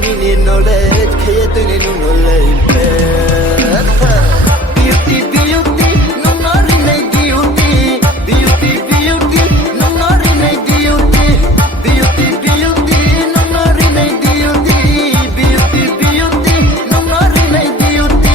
need knowledge, creating new knowledge. Beauty, beauty, no not in a beauty. Beauty, beauty, no not in a beauty. Beauty, beauty, no not in a beauty. Beauty, beauty, no not in a beauty.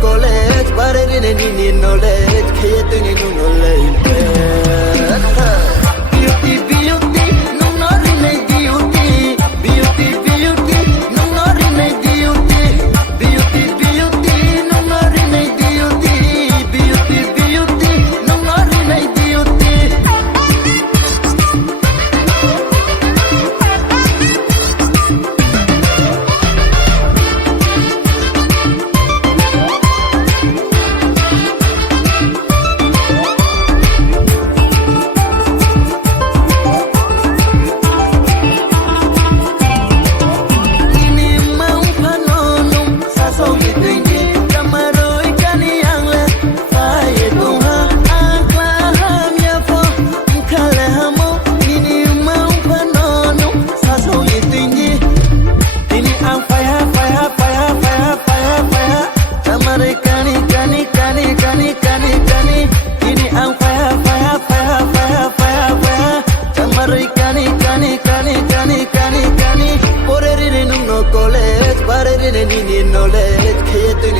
College, but I didn't need knowledge, creating new knowledge. Beauty, beauty, no not in a beauty. Beauty, beauty, no not in a beauty. Beauty, beauty, no not in a beauty. Beauty, beauty, no not in a beauty. College, but I didn't need knowledge, creating